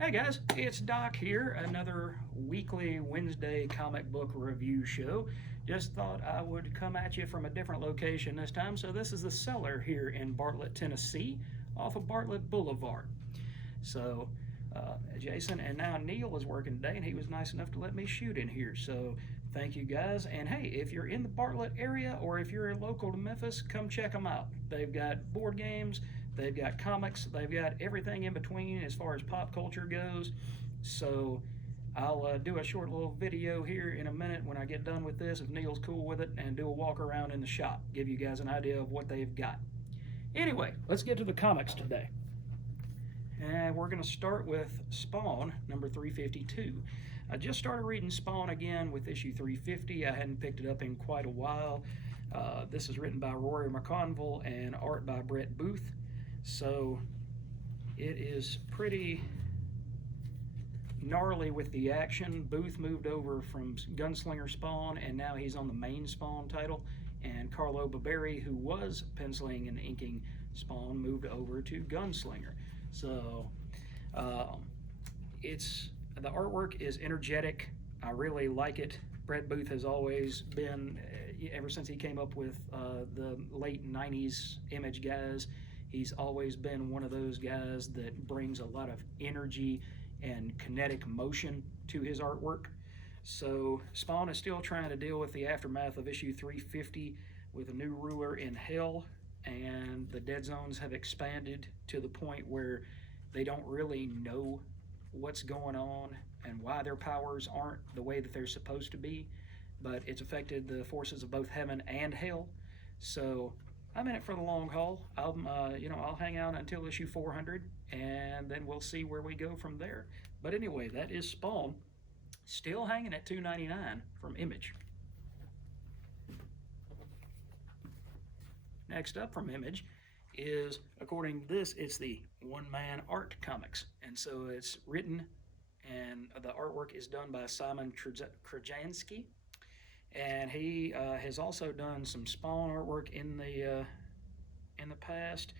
Hey guys, it's Doc here, another weekly Wednesday comic book review show. Just thought I would come at you from a different location this time. So, this is the cellar here in Bartlett, Tennessee, off of Bartlett Boulevard. So, Jason and now Neil is working today, and he was nice enough to let me shoot in here. So, thank you guys. And hey, if you're in the Bartlett area or if you're local to Memphis, come check them out. They've got board games, they've got comics, they've got everything in between as far as pop culture goes. So, I'll do a short little video here in a minute when I get done with this, if Neil's cool with it, and do a walk around in the shop, give you guys an idea of what they've got. Anyway, let's get to the comics today. And we're going to start with Spawn, number 352. I just started reading Spawn again with issue 350. I hadn't picked it up in quite a while. This is written by Rory McConville and art by Brett Booth. So it is pretty gnarly with the action. Booth moved over from Gunslinger Spawn, and now he's on the main Spawn title. And Carlo Barberi, who was penciling and inking Spawn, moved over to Gunslinger. So the artwork is energetic. I really like it. Brett Booth has always been, ever since he came up with the late 90s Image guys, he's always been one of those guys that brings a lot of energy and kinetic motion to his artwork. So Spawn is still trying to deal with the aftermath of issue 350 with a new ruler in Hell, and the dead zones have expanded to the point where they don't really know what's going on and why their powers aren't the way that they're supposed to be, but it's affected the forces of both heaven and hell. So I'm in it for the long haul. I'll hang out until issue 400, and then we'll see where we go from there. But anyway, that is Spawn, still hanging at $2.99 from Image. Next up from Image is, according to this, it's the one-man art comics. And so it's written, and the artwork is done by Simon Krajansky. And he has also done some Spawn artwork in the past.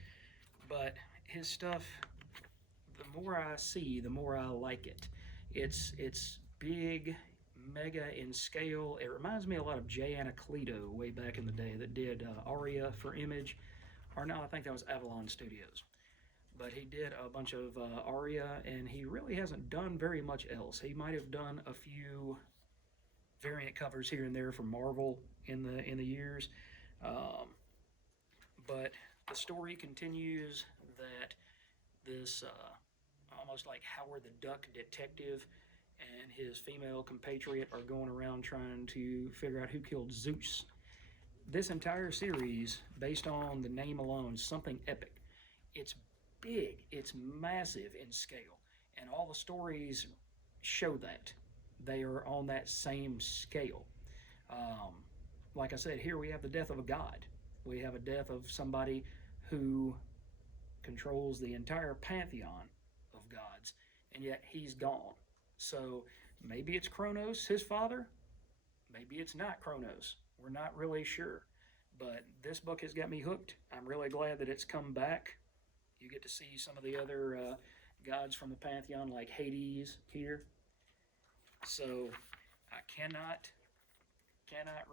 But his stuff, the more I see, the more I like it. It's big, mega in scale. It reminds me a lot of Jay Anacleto way back in the day that did Aria for Image, or no, I think that was Avalon Studios. But he did a bunch of Aria, and he really hasn't done very much else. He might have done a few variant covers here and there for Marvel in the years, but the story continues that this almost like Howard the Duck detective and his female compatriot are going around trying to figure out who killed Zeus. This entire series, based on the name alone, Something Epic. It's big, it's massive in scale, and all the stories show that. They are on that same scale. Like I said, here we have the death of a god. We have a death of somebody who controls the entire pantheon of gods, and yet he's gone. So maybe it's Kronos, his father. Maybe it's not Kronos. We're not really sure. But this book has got me hooked. I'm really glad that it's come back. You get to see some of the other gods from the pantheon, like Hades here. So I cannot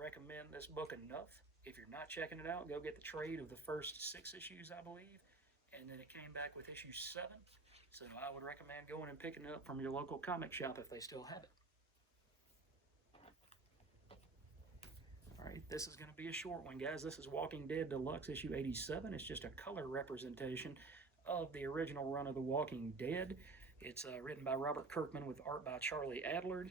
recommend this book enough. If you're not checking it out, go get the trade of the first 6 issues, I believe. And then it came back with issue 7. So I would recommend going and picking it up from your local comic shop if they still have it. All right, this is going to be a short one, guys. This is Walking Dead Deluxe issue 87. It's just a color representation of the original run of The Walking Dead. It's written by Robert Kirkman with art by Charlie Adlard.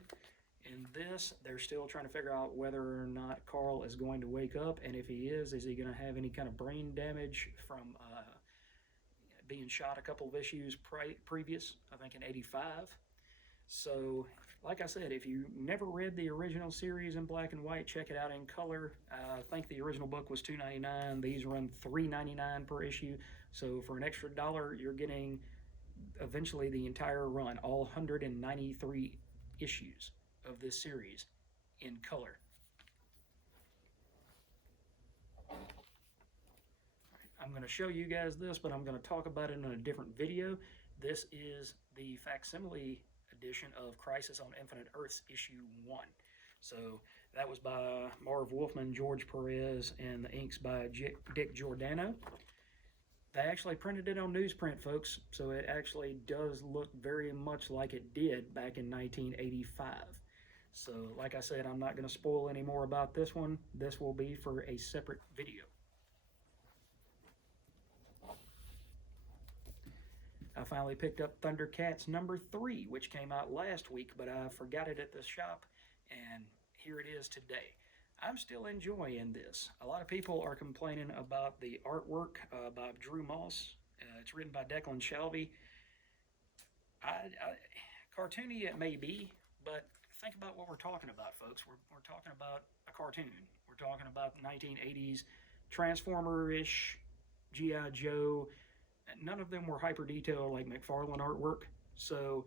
In this, they're still trying to figure out whether or not Carl is going to wake up, and if he is he going to have any kind of brain damage from being shot a couple of issues previous, I think in '85. So, like I said, if you never read the original series in black and white, check it out in color. I think the original book was $2.99. These run $3.99 per issue. So for an extra $1, you're getting eventually the entire run, all 193 issues of this series in color. I'm going to show you guys this, but I'm going to talk about it in a different video. This is the facsimile edition of Crisis on Infinite Earths, issue 1. So that was by Marv Wolfman, George Perez, and the inks by Dick Giordano. They actually printed it on newsprint, folks, so it actually does look very much like it did back in 1985. So, like I said, I'm not going to spoil any more about this one. This will be for a separate video. I finally picked up ThunderCats number 3, which came out last week, but I forgot it at the shop, and here it is today. I'm still enjoying this. A lot of people are complaining about the artwork by Drew Moss. It's written by Declan Shalvey. Cartoony it may be, but think about what we're talking about, folks. We're talking about a cartoon. We're talking about 1980s Transformer-ish, G.I. Joe. None of them were hyper detailed like McFarlane artwork. So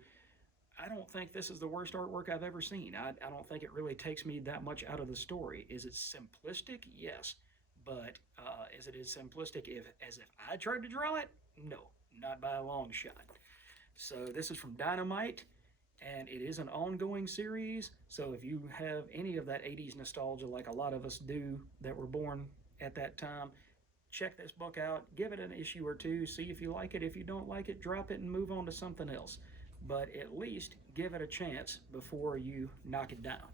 I don't think this is the worst artwork I've ever seen. I don't think it really takes me that much out of the story. Is it simplistic? Yes. But is it as simplistic as if I tried to draw it? No, not by a long shot. So this is from Dynamite, and it is an ongoing series. So if you have any of that 80s nostalgia like a lot of us do that were born at that time, check this book out, give it an issue or two, see if you like it. If you don't like it, drop it and move on to something else. But at least give it a chance before you knock it down.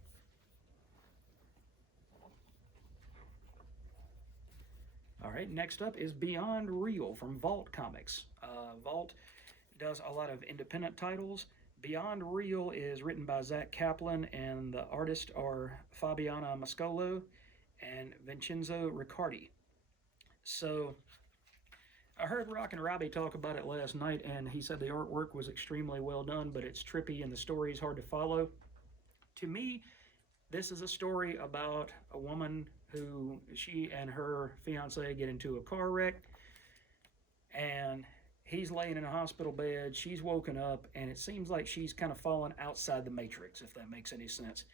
All right, next up is Beyond Real from Vault Comics. Vault does a lot of independent titles. Beyond Real is written by Zach Kaplan, and the artists are Fabiana Mascolo and Vincenzo Riccardi. So I heard Rock and Robbie talk about it last night, and he said the artwork was extremely well done, but it's trippy and the story is hard to follow. To me, this is a story about a woman who, she and her fiance get into a car wreck, and he's laying in a hospital bed, she's woken up, and it seems like she's kind of fallen outside the Matrix, if that makes any sense.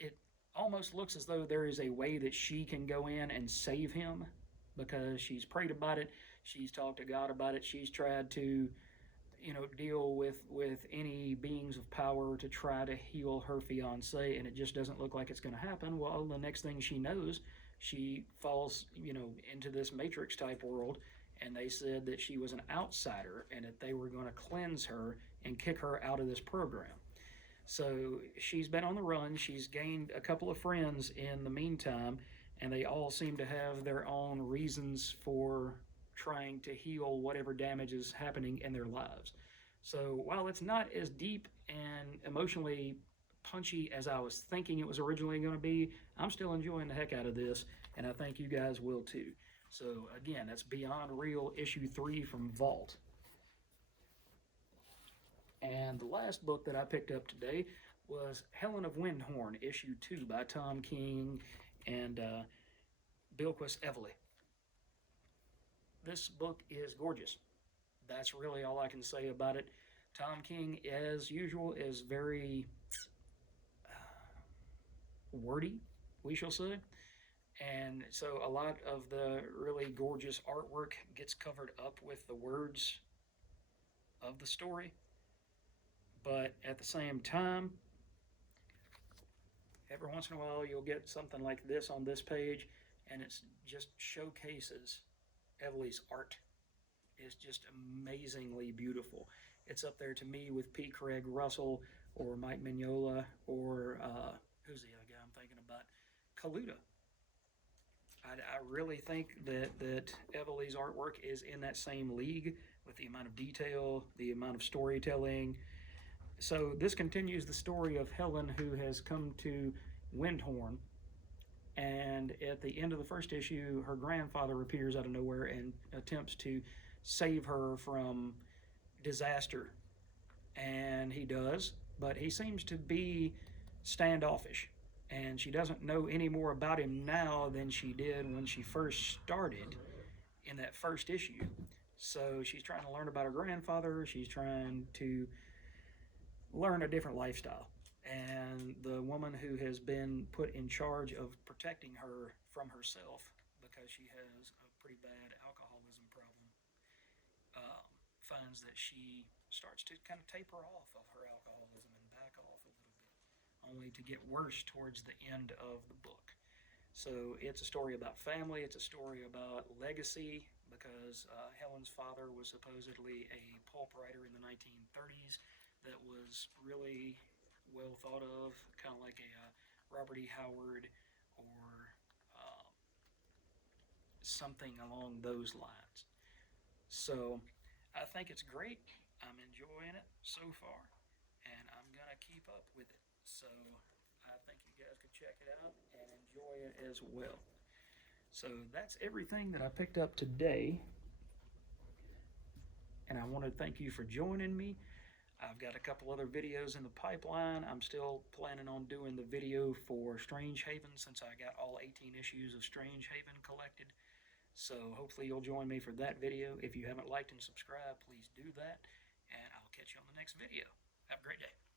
It almost looks as though there is a way that she can go in and save him, because she's prayed about it, she's talked to God about it, she's tried to, deal with any beings of power to try to heal her fiance, and it just doesn't look like it's going to happen. Well, the next thing she knows, she falls, into this Matrix type world, and they said that she was an outsider and that they were going to cleanse her and kick her out of this program. So she's been on the run, she's gained a couple of friends in the meantime, and they all seem to have their own reasons for trying to heal whatever damage is happening in their lives. So while it's not as deep and emotionally punchy as I was thinking it was originally going to be, I'm still enjoying the heck out of this, and I think you guys will too. So again, that's Beyond Real issue 3 from Vault. And the last book that I picked up today was Helen of Wyndhorn issue 2 by Tom King and Bilquis Evely. This book is gorgeous. That's really all I can say about it. Tom King, as usual, is very wordy, we shall say. And so a lot of the really gorgeous artwork gets covered up with the words of the story. But at the same time, every once in a while you'll get something like this on this page, and it just showcases Evely's art. It's just amazingly beautiful. It's up there to me with P. Craig Russell or Mike Mignola or who's the other guy I'm thinking about? Kaluta. I really think that Evely's artwork is in that same league with the amount of detail, the amount of storytelling. So this continues the story of Helen, who has come to Wyndhorn, and at the end of the first issue, her grandfather appears out of nowhere and attempts to save her from disaster. And he does, but he seems to be standoffish. And she doesn't know any more about him now than she did when she first started in that first issue. So she's trying to learn about her grandfather. She's trying to learn a different lifestyle. And the woman who has been put in charge of protecting her from herself, because she has a pretty bad alcoholism problem, finds that she starts to kind of taper off of her alcoholism and back off a little bit, only to get worse towards the end of the book. So it's a story about family, it's a story about legacy, because Helen's father was supposedly a pulp writer in the 1930s that was really well thought of, kind of like a Robert E. Howard or uh, something along those lines. So I think it's great. I'm enjoying it so far, and I'm going to keep up with it. So I think you guys could check it out and enjoy it as well. So that's everything that I picked up today, and I want to thank you for joining me. I've got a couple other videos in the pipeline. I'm still planning on doing the video for Strange Haven, since I got all 18 issues of Strange Haven collected. So hopefully you'll join me for that video. If you haven't liked and subscribed, please do that, and I'll catch you on the next video. Have a great day.